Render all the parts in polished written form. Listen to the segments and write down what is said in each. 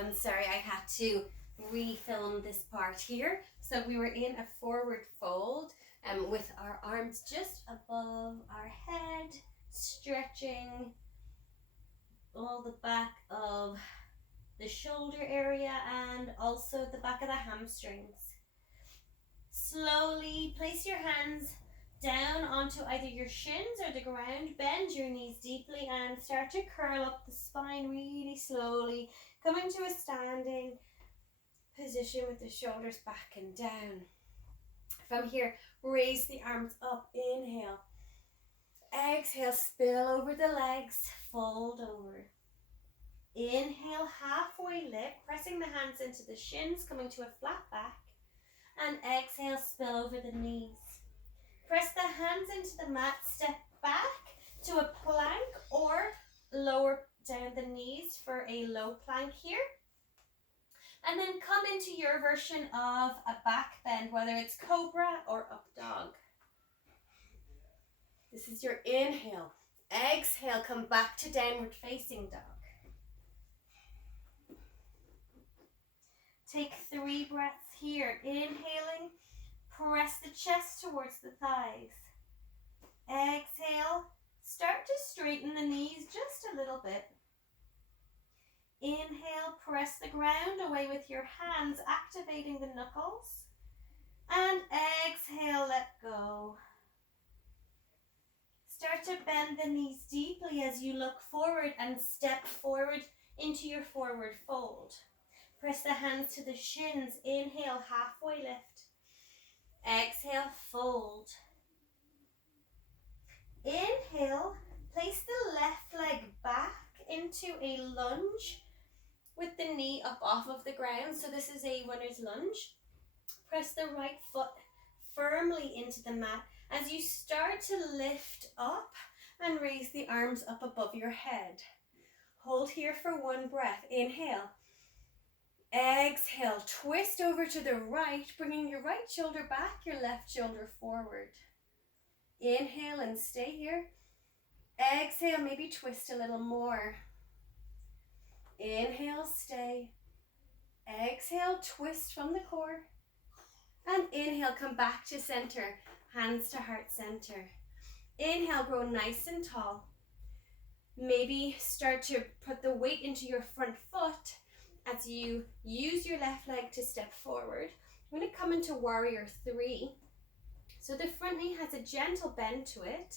everyone. Sorry, I had to refilm this part here. So we were in a forward fold with our arms just above our head, stretching all the back of the shoulder area and also the back of the hamstrings. Slowly place your hands down onto either your shins or the ground. Bend your knees deeply and start to curl up the spine really slowly, coming to a standing position with the shoulders back and down. From here, raise the arms up. Inhale. Exhale, spill over the legs, fold over. Inhale, halfway lift, pressing the hands into the shins, coming to a flat back. And exhale, spill over the knees. Press the hands into the mat, step back to a plank or lower down the knees for a low plank here. And then come into your version of a back bend, whether it's cobra or up dog. This is your inhale. Exhale, come back to downward facing dog. Take 3 breaths here. Inhaling, press the chest towards the thighs. Exhale, start to straighten the knees just a little bit. Inhale, press the ground away with your hands, activating the knuckles. And exhale, let go. Start to bend the knees deeply as you look forward and step forward into your forward fold. Press the hands to the shins. Inhale, halfway lift. Exhale, fold. Inhale, place the left leg back into a lunge with the knee up off of the ground. So this is a runner's lunge. Press the right foot firmly into the mat as you start to lift up and raise the arms up above your head. Hold here for 1 breath. Inhale. Exhale, twist over to the right, bringing your right shoulder back, your left shoulder forward. Inhale and stay here. Exhale, maybe twist a little more. Inhale, stay. Exhale, twist from the core. And inhale, come back to center, hands to heart center. Inhale, grow nice and tall. Maybe start to put the weight into your front foot as you use your left leg to step forward. I'm going to come into warrior 3. So the front knee has a gentle bend to it.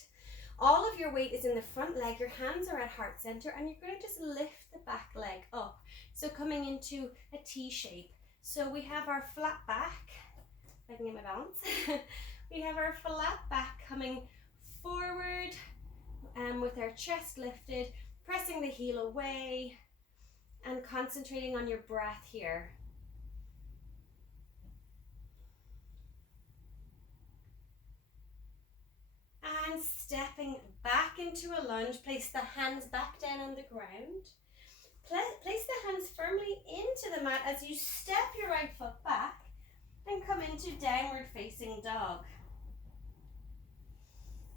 All of your weight is in the front leg. Your hands are at heart center and you're going to just lift the back leg up. So coming into a T shape. So we have our flat back. If I can get my balance. We have our flat back coming forward with our chest lifted, pressing the heel away and concentrating on your breath here. And stepping back into a lunge, place the hands back down on the ground. Place the hands firmly into the mat as you step your right foot back and come into downward facing dog.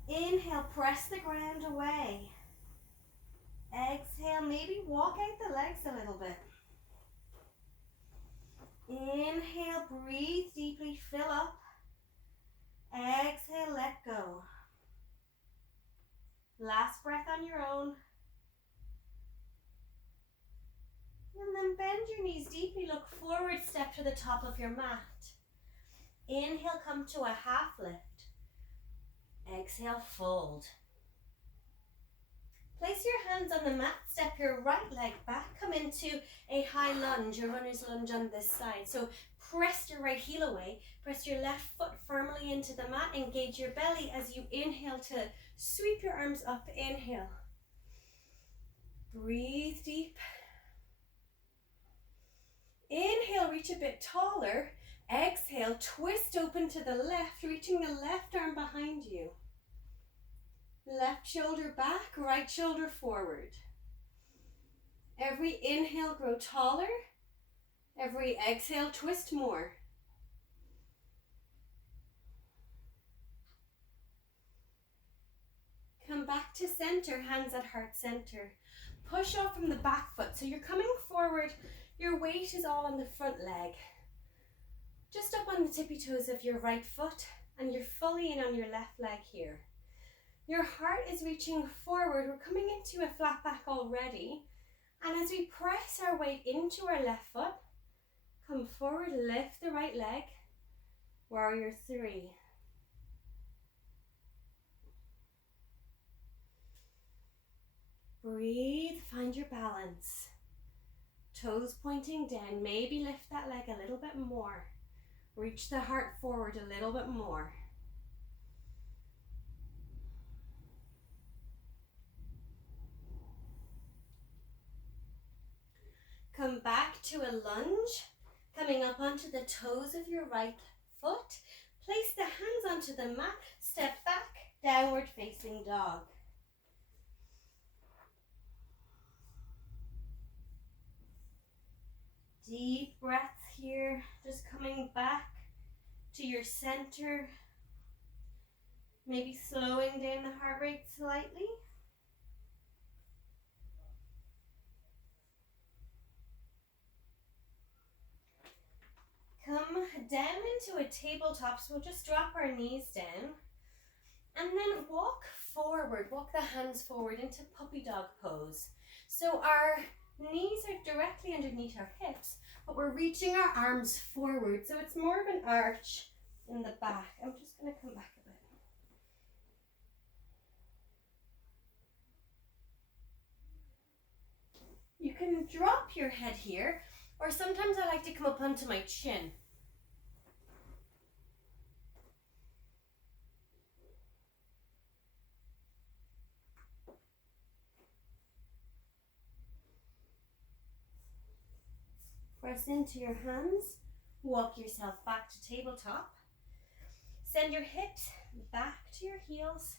Inhale, press the ground away. Exhale, maybe walk out the legs a little bit. Inhale, breathe deeply, fill up. Exhale, let go. Last breath on your own. And then bend your knees deeply, look forward, step to the top of your mat. Inhale, come to a half lift. Exhale, fold. Place your hands on the mat, step your right leg back, come into a high lunge, a runner's lunge on this side. So press your right heel away, press your left foot firmly into the mat, engage your belly as you inhale to sweep your arms up. Inhale. Breathe deep. Inhale, reach a bit taller. Exhale, twist open to the left, reaching the left arm behind you. Left shoulder back, right shoulder forward. Every inhale, grow taller. Every exhale, twist more. Come back to center, hands at heart center. Push off from the back foot. So you're coming forward Your weight is all on the front leg. Just up on the tippy toes of your right foot, and you're fully in on your left leg here. Your heart is reaching forward. We're coming into a flat back already. And as we press our weight into our left foot, come forward, lift the right leg. Warrior 3. Breathe, find your balance. Toes pointing down, maybe lift that leg a little bit more. Reach the heart forward a little bit more. Come back to a lunge, coming up onto the toes of your right foot. Place the hands onto the mat, step back, downward facing dog. Deep breaths here, just coming back to your center. Maybe slowing down the heart rate slightly. Come down into a tabletop, so we'll just drop our knees down. And then walk forward, walk the hands forward into puppy dog pose. So our knees are directly underneath our hips, but we're reaching our arms forward. So it's more of an arch in the back. I'm just going to come back a bit. You can drop your head here, or sometimes I like to come up onto my chin. Press into your hands, walk yourself back to tabletop. Send your hips back to your heels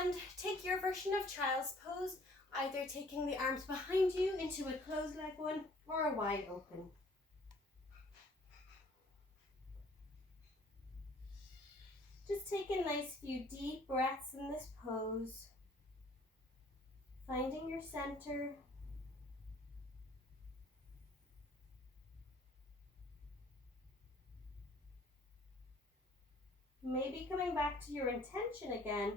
and take your version of child's pose, either taking the arms behind you into a closed leg one or a wide open. Just take a nice few deep breaths in this pose, finding your center. Maybe coming back to your intention again,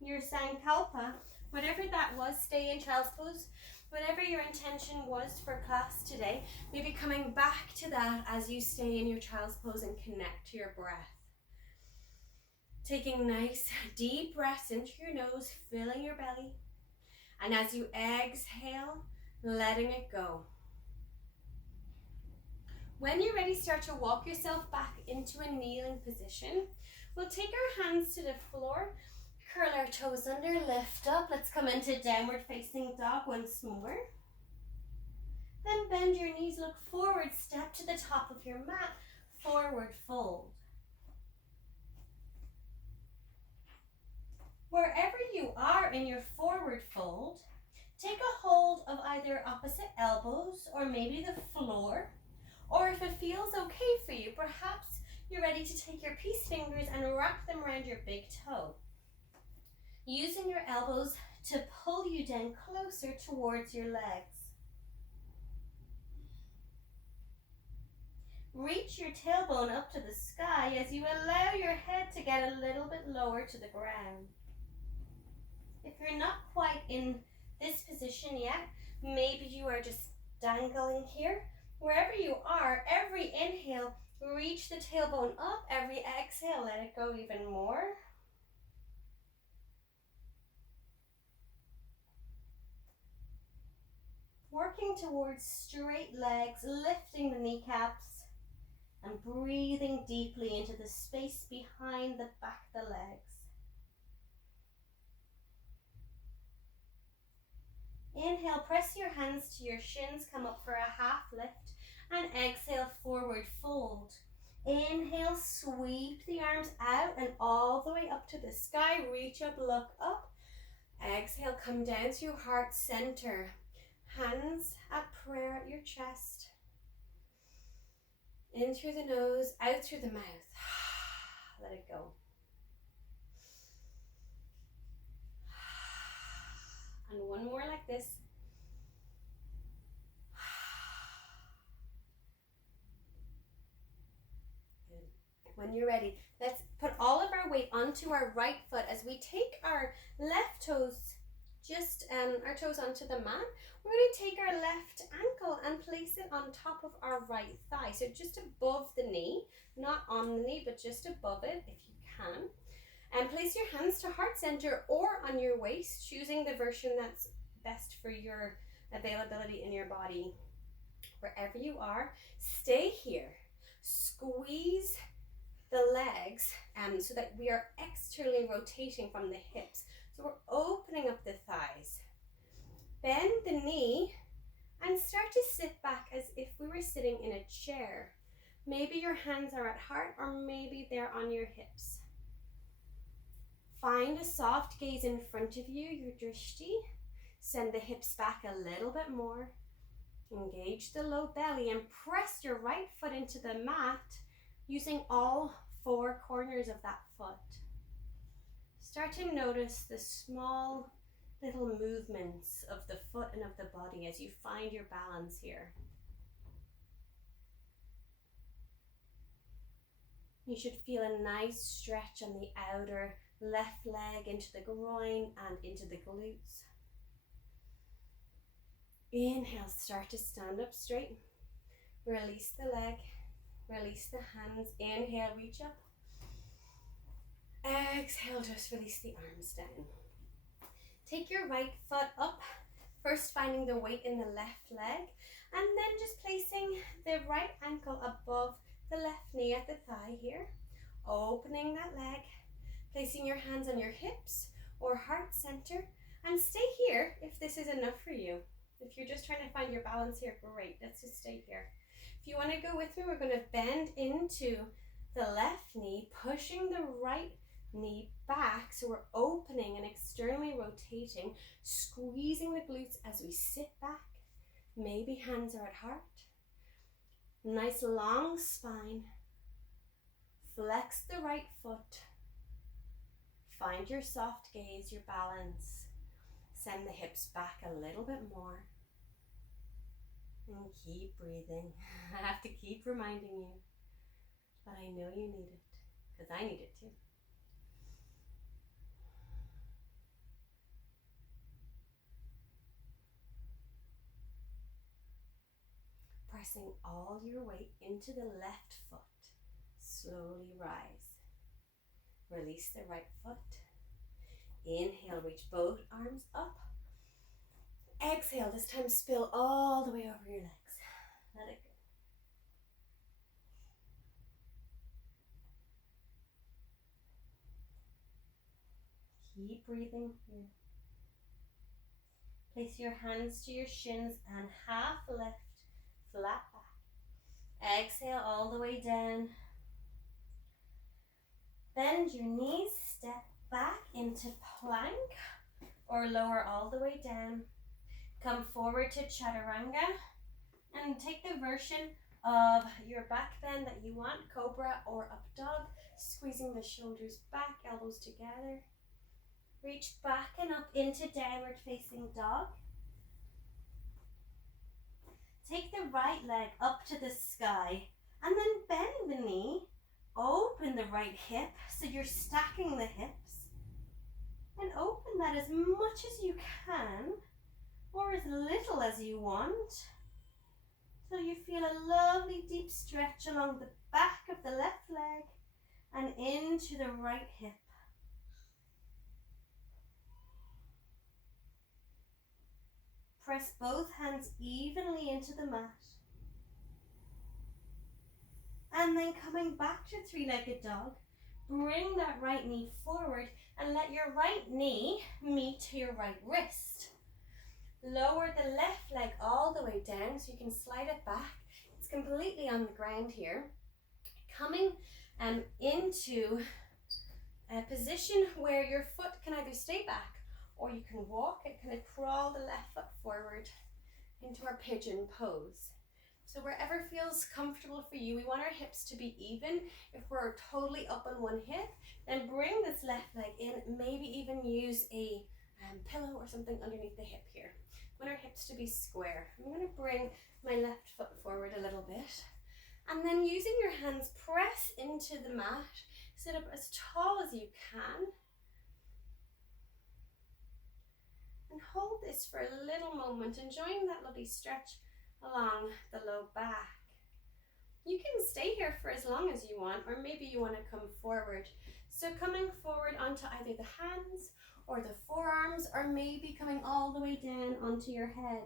your Sankalpa, whatever that was, stay in child's pose, whatever your intention was for class today, maybe coming back to that as you stay in your child's pose and connect to your breath. Taking nice deep breaths into your nose, filling your belly, and as you exhale, letting it go. When you're ready, start to walk yourself back into a kneeling position. We'll take our hands to the floor, curl our toes under, lift up. Let's come into downward facing dog once more. Then bend your knees, look forward, step to the top of your mat, forward fold. Wherever you are in your forward fold, take a hold of either opposite elbows or maybe the floor. Or if it feels okay for you, perhaps you're ready to take your peace fingers and wrap them around your big toe. Using your elbows to pull you down closer towards your legs. Reach your tailbone up to the sky as you allow your head to get a little bit lower to the ground. If you're not quite in this position yet, maybe you are just dangling here. Wherever you are, every inhale, reach the tailbone up. Every exhale, let it go even more. Working towards straight legs, lifting the kneecaps, and breathing deeply into the space behind the back of the legs. Inhale, press your hands to your shins, come up for a half lift, and exhale, forward fold. Inhale, sweep the arms out and all the way up to the sky, reach up, look up. Exhale, come down to your heart center. Hands at prayer at your chest. In through the nose, out through the mouth. Let it go. And one more like this. When you're ready, let's put all of our weight onto our right foot as we take our left toes, just our toes onto the mat. We're going to take our left ankle and place it on top of our right thigh. So just above the knee, not on the knee, but just above it if you can. And place your hands to heart center or on your waist, choosing the version that's best for your availability in your body. Wherever you are, stay here. Squeeze the legs so that we are externally rotating from the hips. So we're opening up the thighs. Bend the knee and start to sit back as if we were sitting in a chair. Maybe your hands are at heart or maybe they're on your hips. Find a soft gaze in front of you, your drishti. Send the hips back a little bit more. Engage the low belly and press your right foot into the mat using all 4 corners of that foot. Start to notice the small little movements of the foot and of the body as you find your balance here. You should feel a nice stretch on the outer left leg into the groin and into the glutes. Inhale, start to stand up straight. Release the leg, release the hands. Inhale, reach up. Exhale, just release the arms down. Take your right foot up, first finding the weight in the left leg, and then just placing the right ankle above the left knee at the thigh here. Opening that leg, placing your hands on your hips or heart center, and stay here if this is enough for you. If you're just trying to find your balance here, great, let's just stay here. If you want to go with me, we're going to bend into the left knee, pushing the right knee back, so we're opening and externally rotating, squeezing the glutes as we sit back. Maybe hands are at heart. Nice long spine. Flex the right foot. Find your soft gaze, your balance. Send the hips back a little bit more. And keep breathing. I have to keep reminding you, but I know you need it, because I need it too. Pressing all your weight into the left foot. Slowly rise. Release the right foot. Inhale, reach both arms up. Exhale, this time spill all the way over your legs. Let it go. Keep breathing here. Place your hands to your shins and half lift, flat back. Exhale all the way down. Bend your knees, step back into plank or lower all the way down. Come forward to chaturanga and take the version of your back bend that you want, cobra or up dog, squeezing the shoulders back, elbows together. Reach back and up into downward facing dog. Take the right leg up to the sky and then bend the knee, open the right hip so you're stacking the hips, and open that as much as you can or as little as you want, so you feel a lovely deep stretch along the back of the left leg and into the right hip. Press both hands evenly into the mat. And then coming back to three-legged dog, bring that right knee forward and let your right knee meet your right wrist. Lower the left leg all the way down so you can slide it back. It's completely on the ground here. Coming into a position where your foot can either stay back or you can walk it, kind of crawl the left foot forward into our pigeon pose. So wherever feels comfortable for you, we want our hips to be even. If we're totally up on one hip, then bring this left leg in, maybe even use a pillow or something underneath the hip here. We want our hips to be square. I'm going to bring my left foot forward a little bit And then using your hands, press into the mat. Sit up as tall as you can. And hold this for a little moment, enjoying that lovely stretch along the low back. You can stay here for as long as you want, or maybe you want to come forward. So coming forward onto either the hands or the forearms, or maybe coming all the way down onto your head.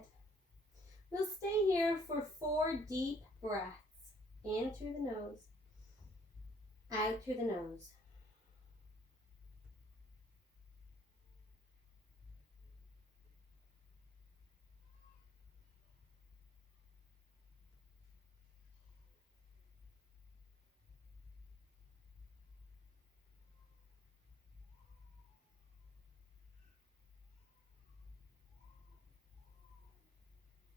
We'll stay here for 4 deep breaths. In through the nose, out through the nose.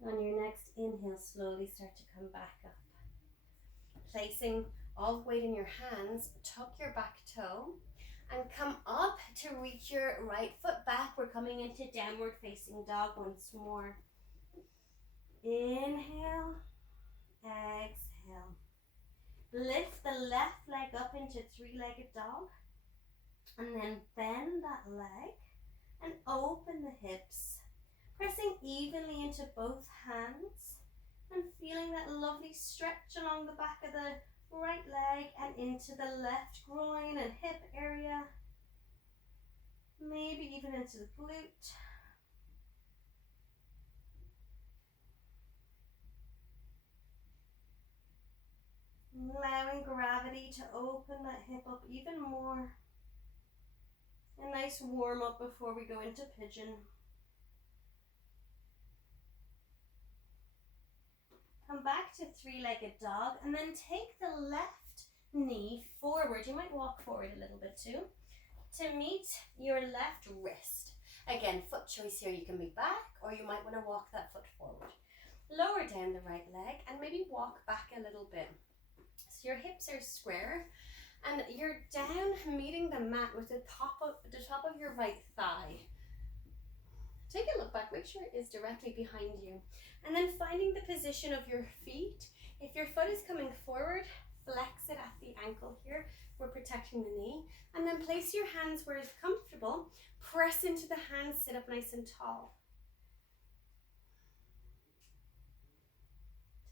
On your next inhale, slowly start to come back up. Placing all the weight in your hands, tuck your back toe and come up to reach your right foot back. We're coming into downward facing dog once more. Inhale, exhale. Lift the left leg up into 3-legged dog, and then bend that leg and open the hips, pressing evenly into both hands and feeling that lovely stretch along the back of the right leg and into the left groin and hip area, maybe even into the glute. Allowing gravity to open that hip up even more. A nice warm up before we go into pigeon. Come back to 3-legged dog and then take the left knee forward. You might walk forward a little bit too, to meet your left wrist. Again, foot choice here. You can be back, or you might want to walk that foot forward. Lower down the right leg and maybe walk back a little bit. So your hips are square and you're down meeting the mat with the top of your right thigh. Take a look back, make sure it is directly behind you. And then finding the position of your feet. If your foot is coming forward, flex it at the ankle here. We're protecting the knee. And then place your hands where it's comfortable. Press into the hands, sit up nice and tall.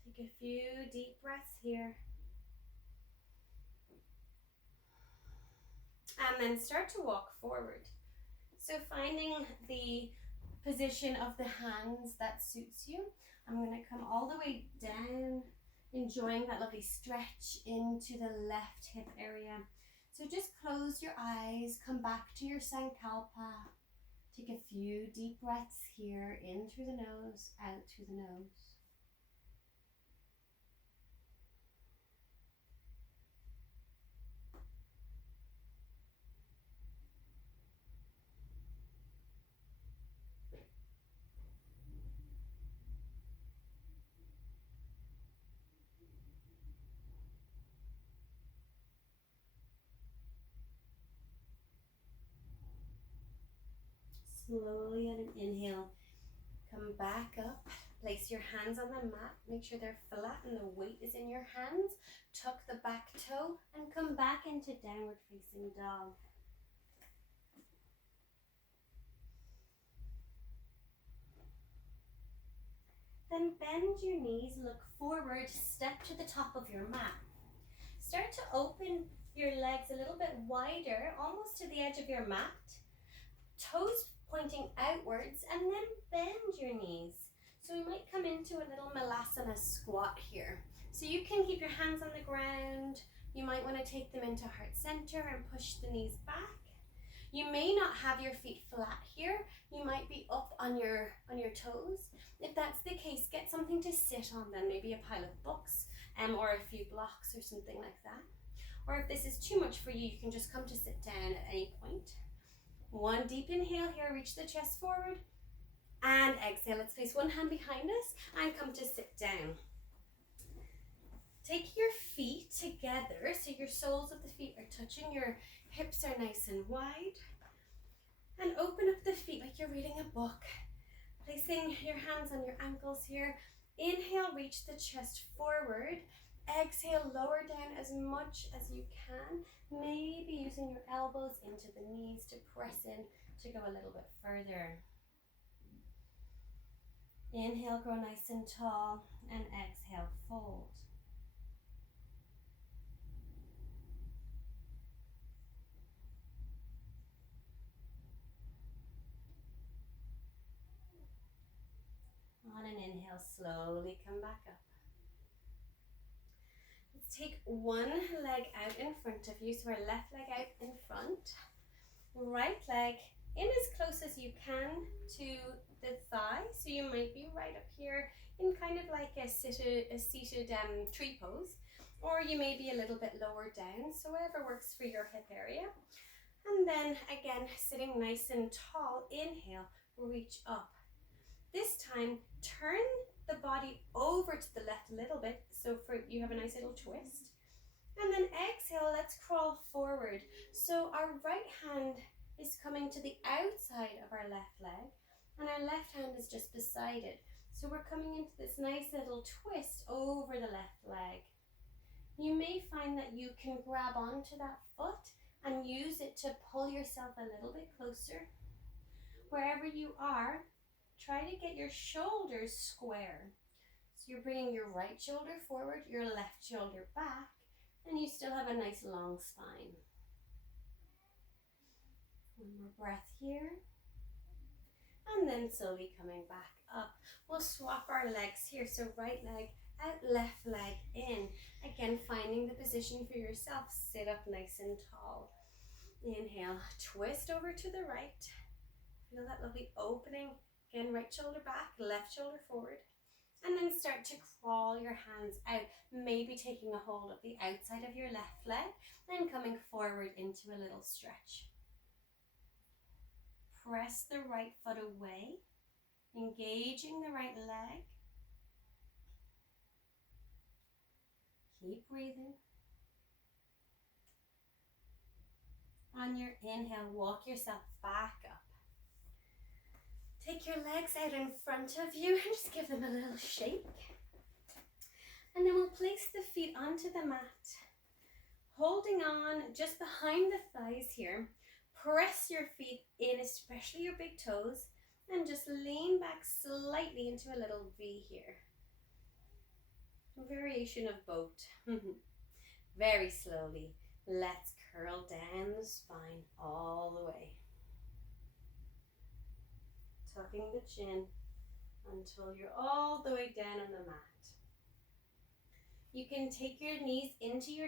Take a few deep breaths here. And then start to walk forward. So finding the position of the hands that suits you. I'm going to come all the way down, enjoying that lovely stretch into the left hip area. So just close your eyes, come back to your Sankalpa. Take a few deep breaths here, in through the nose, out through the nose. Slowly on an inhale, come back up, place your hands on the mat, make sure they're flat and the weight is in your hands. Tuck the back toe and come back into downward facing dog. Then bend your knees, look forward, step to the top of your mat. Start to open your legs a little bit wider, almost to the edge of your mat. Toes pointing outwards, and then bend your knees. So we might come into a little Malasana squat here. So you can keep your hands on the ground. You might want to take them into heart center and push the knees back. You may not have your feet flat here. You might be up on your toes. If that's the case, get something to sit on then, maybe a pile of books or a few blocks or something like that. Or if this is too much for you, you can just come to sit down at any point. One deep inhale here, reach the chest forward, and exhale. Let's place one hand behind us and come to sit down. Take your feet together so your soles of the feet are touching, your hips are nice and wide, and open up the feet like you're reading a book. Placing your hands on your ankles here. Inhale, reach the chest forward. Exhale, lower down as much as you can. Maybe using your elbows into the knees to press in to go a little bit further. Inhale, grow nice and tall, and exhale, fold. On an inhale, slowly come back up. Let's take one leg out in front of you, so our left leg out in front, right leg in as close as you can to the thigh, so you might be right up here in kind of like a seated tree pose, or you may be a little bit lower down, so whatever works for your hip area. And then again, sitting nice and tall, inhale, reach up. This time, turn the body over to the left a little bit, so you have a nice little twist. And then exhale, let's crawl forward. So our right hand is coming to the outside of our left leg, and our left hand is just beside it. So we're coming into this nice little twist over the left leg. You may find that you can grab onto that foot and use it to pull yourself a little bit closer. Wherever you are, try to get your shoulders square. So you're bringing your right shoulder forward, your left shoulder back, and you still have a nice long spine. One more breath here. And then slowly coming back up. We'll swap our legs here. So right leg out, left leg in. Again, finding the position for yourself. Sit up nice and tall. Inhale, twist over to the right. Feel that lovely opening. Again, right shoulder back, left shoulder forward. And then start to crawl your hands out, maybe taking a hold of the outside of your left leg, then coming forward into a little stretch. Press the right foot away, engaging the right leg. Keep breathing. On your inhale, walk yourself back up. Take your legs out in front of you and just give them a little shake. And then we'll place the feet onto the mat, holding on just behind the thighs here. Press your feet in, especially your big toes, and just lean back slightly into a little V here. A variation of boat. Very slowly, let's curl down the spine all the way. Tucking the chin until you're all the way down on the mat. You can take your knees into your